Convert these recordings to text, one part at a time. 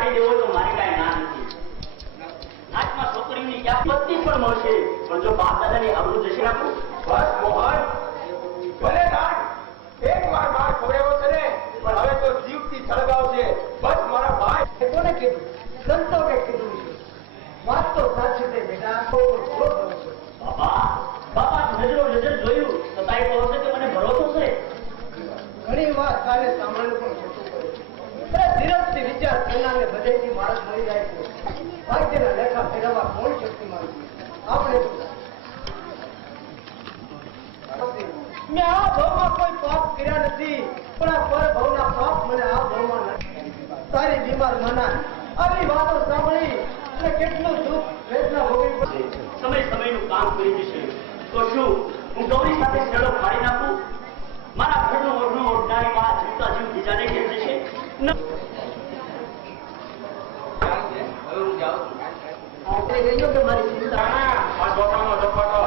પાડી દેવો તો મારે કાંઈ ના નથી. હાથમાં છોકરીની ક્યાં પણ મળશે? પણ જો બાપ દાદાની આબરૂ જશે રાખું? બસ, મોહન. ભલે રાખ એક વાર માર ખવડાવ્યો છે ને પણ હવે તો જીવથી સળગાવશે બસ મારા ભાઈ કોને કીધું સંતો કે કીધું છે વાત તો સાચી છે બેટા બહુ ઘણો ભરોસો. બાપા બાપા નજરો નજર જોયું તો તારી તો હશે કે મને ભરોસો છે ઘણી વાર કાલે સાંભળેલું પણ ખોટું પડે અરે ધીરજથી વિચાર બધેથી માણસ મળી જાય છે. ભાગ્યના લેખા ફેરવવા કોણ શક્તિ છે? આપણે મેં આ ભાવમાં કોઈ પાપ કર્યા નથી પણ આ પર ભાવના પાપ મને આ ભાવમાં નથી. તારી બીમાર મના. આવી વાતો સાંભળી અને કેટલું દુઃખ વેદના ભોગવી પડે. સમય સમયનું કામ કરી જશે. તો શું હું ગૌરી સાથે છેડો ફાડી નાખું? મારા ઘરનું ઓઢણું ઓઢનારી માં જીવતા જીવ બીજાને ઘેર જશે? આપણે કહીએ કે મારી ચિંતા આ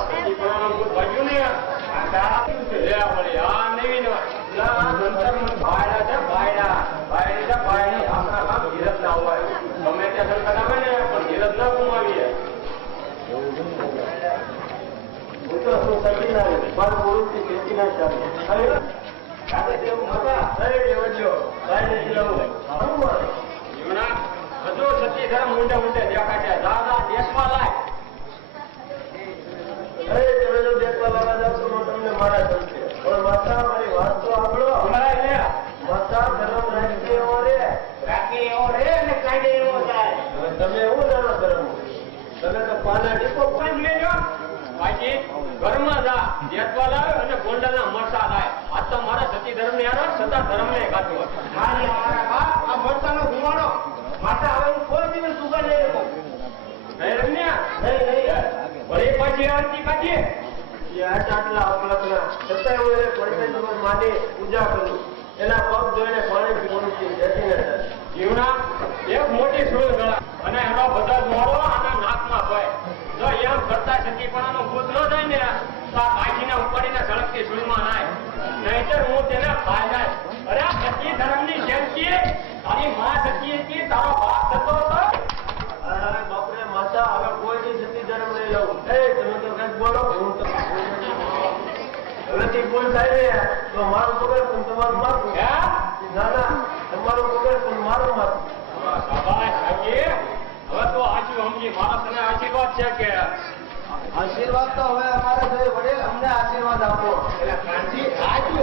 સતી પરવાનું ભૂત વાગ્યું ને આ તારા લે વળી આ નહીં ને નંતર મને ભાયડા છે ભાયડા ભાયડી છે ભાયડી આપણા કામ ધીરજ ના હોય ગમે તે સંકટ આવે ને પણ ધીરજ ના ગુમાવીએ હું તો શું સકી ના રહી મારું પુરુષથી ખેંચી ના ચાલે કાલે જેવું મજા અરે દેવજો ભાઈ નથી લઉં જીવના હજુ સતી ધર્મ મુંડે મુંડે દેખાડે દાદા દેશમાં લાય અરે તમે જો દેશમાં લાવવા જાવ તો હું તમને મારા સમજે પણ માતા મારી વાત તો સાંભળો હમણાં લે માતા ધર્મ રાખી એવો રે રાખી એવો રે અને કાઢે એવો થાય. હવે તમે એવું જાણો ધર્મ? તમે તો પાના ડીપો પણ લેજો બાકી ઘરમાં જા. જેતવા લાવે અને ગોંડાના મરસા લાય આ તો મારા સતી ધર્મ ને આરો સતા ધર્મ ને કાઢો મારી આ મરસાનો ધુમાડો માતા હવે કોઈ દિવસ સુગર લઈ લેતો નહીં રમ્યા? નહીં નહીં. વળી પાછી આરતી કાઢીએ અપલકના એને માની પૂજા કરું. એના પગ જોઈને પાણી પીવાનું છે બેસીને જીવના એક મોટી સુર ગળા અને એનો બધા મોડો આના નાકમાં હોય. જો એમ કરતા સતીપણાનો ભૂત ન થાય ને તો આ કાઢીને ઉપાડીને ઝડપથી સુરમાં નાય. નહીતર હું તેને ફાયદા અરે આ સતી ધર્મની જયંતી તારી માં સતી હતી તારો બાપ થતો હતો? અરે બાપરે માતા હવે કોઈ ની સતી ધર્મ નહીં લઉં એ તમે તો કંઈક બોલો. હું તો હવેથી ભૂલ થાય ને તો મારું પકડ પણ તમારું મારું ના ના તમારું વગર પણ મારું માથું હવે તો આજી સમજી આશીર્વાદ છે કે આશીર્વાદ તો હવે અમારે જોઈએ વડીલ અમને આશીર્વાદ આપો. એટલે કાંજી આજો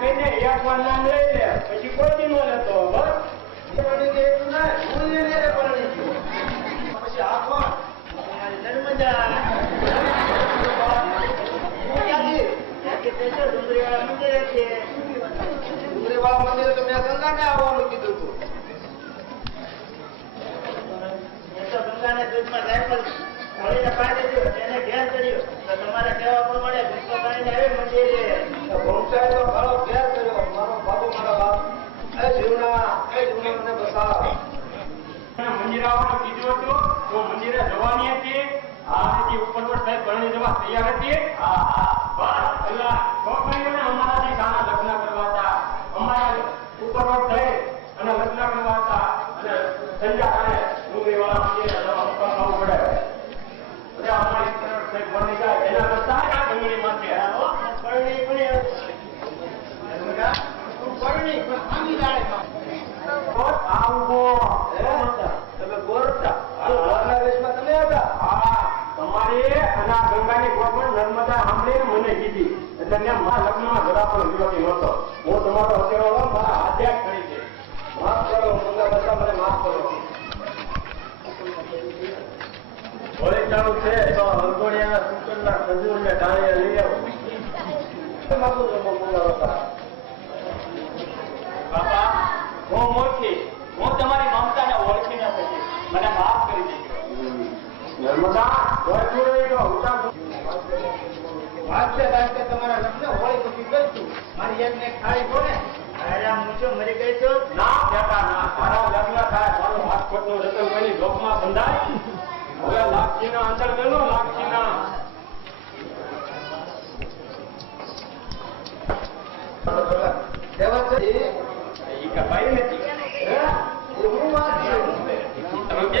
કહીને એક વાર નામ લઈ લે પછી કોઈ દી ન લેતો બસ એટલું નહીં હું ગયો. પછી આ કોણ? નર્મદા. હું ક્યાંથી? ત્યાંથી તે છે, ડુંગળીવાળા મંદિરે છે. ડુંગળીવાળા મંદિરે તો મેં ગંગાને આવવાનું કીધું હતું. એ તો ગંગાને દૂધમાં રાયફલ પાડી દીધું, તેને ઘેર કર્યું. તો તમારે કહેવા પ્રમાણે દૂધમાં આવી મંદિરે. તો તો ઘણો ઘેર કર્યો. મારો બાપુ, મારા બાપ. એ જીવના, એ જીવના મને બતાવ. મંદિર આવવાનું કીધું હતું તો મંદિરે જવાની હતી આ જે ઉપરવટ સાહેબ જવા તૈયાર હતી હા હા બસ એટલે કન્યા મારા હું તમારો હત્યારો કરી છે. માફ કરો તમને તો હરગોણિયા સુકનના ને ઓળખી શકી. મને માફ કરી દીધો નર્મદા વાગતે વાગતે તમારા રમને હોળી પછી કરશું? મારી એક ને ખાઈ કોને આરામ મૂછો મરી ગઈ છો? ના બેટા ના. મારા લગ્ન થાય મારો હાથ ખોટનું રતન કરી લોકમાં બંધાય. હવે લાખીના અંદર ગયેલો લાખીના તમે બે